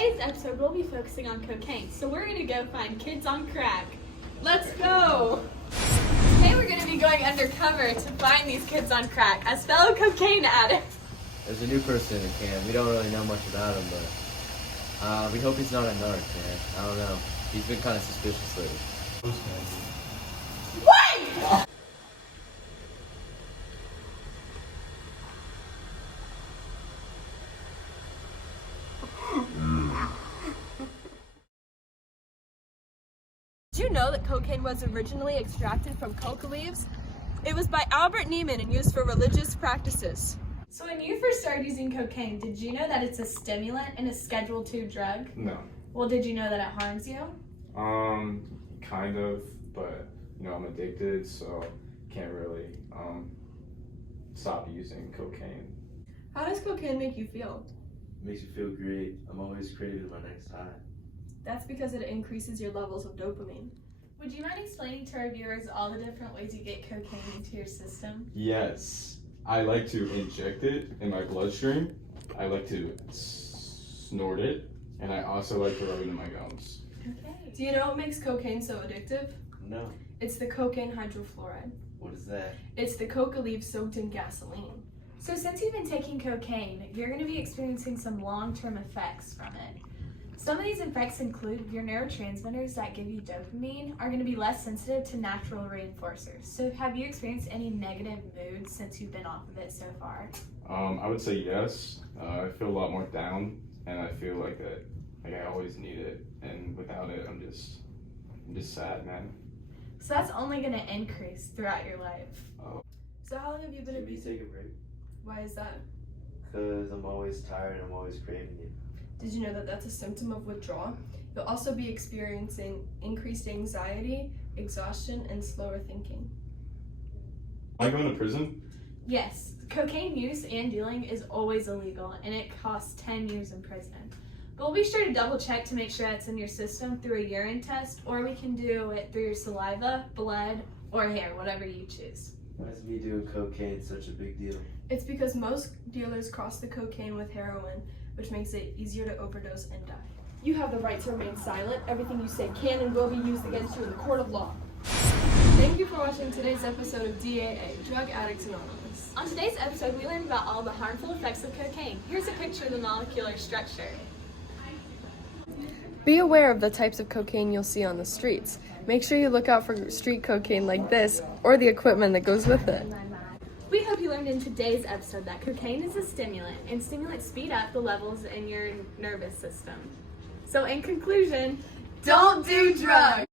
today's episode, we'll be focusing on cocaine. So we're gonna go find kids on crack. Let's go! Today we're gonna be going undercover to find these kids on crack as fellow cocaine addicts. There's a new person in the camp. We don't really know much about him, but we hope he's not a narc, man. I don't know. He's been kind of suspicious lately. Wait! Did you know that cocaine was originally extracted from coca leaves? It was by Albert Neiman and used for religious practices. So when you first started using cocaine, did you know that it's a stimulant and a Schedule II drug? No. Well, did you know that it harms you? Kind of, but I'm addicted, so can't really stop using cocaine. How does cocaine make you feel? Makes you feel great. I'm always craving my next high. That's because it increases your levels of dopamine. Would you mind explaining to our viewers all the different ways you get cocaine into your system? Yes, I like to inject it in my bloodstream. I like to snort it, and I also like to rub it in my gums. Okay. Do you know what makes cocaine so addictive? No. It's the cocaine hydrofluoride. What is that? It's the coca leaf soaked in gasoline. So since you've been taking cocaine, you're going to be experiencing some long-term effects from it. Some of these effects include your neurotransmitters that give you dopamine are going to be less sensitive to natural reinforcers. So have you experienced any negative moods since you've been off of it so far? I would say yes. I feel a lot more down, and I feel like I always need it, and without it, I'm just sad, man. So that's only going to increase throughout your life. So how long have you been Can we abusing? take a break? Why is that? Because I'm always tired and I'm always craving it. Did you know that that's a symptom of withdrawal? You'll also be experiencing increased anxiety, exhaustion, and slower thinking. Am I going to prison? Yes, cocaine use and dealing is always illegal, and it costs 10 years in prison. But we'll be sure to double check to make sure that's in your system through a urine test, or we can do it through your saliva, blood, or hair, whatever you choose. Why is me doing cocaine such a big deal? It's because most dealers cross the cocaine with heroin, which makes it easier to overdose and die. You have the right to remain silent. Everything you say can and will be used against you in the court of law. Thank you for watching today's episode of DAA, Drug Addicts Anonymous. On today's episode, we learned about all the harmful effects of cocaine. Here's a picture of the molecular structure. Be aware of the types of cocaine you'll see on the streets. Make sure you look out for street cocaine like this or the equipment that goes with it. We hope you learned in today's episode that cocaine is a stimulant, and stimulants speed up the levels in your nervous system. So in conclusion, don't do drugs!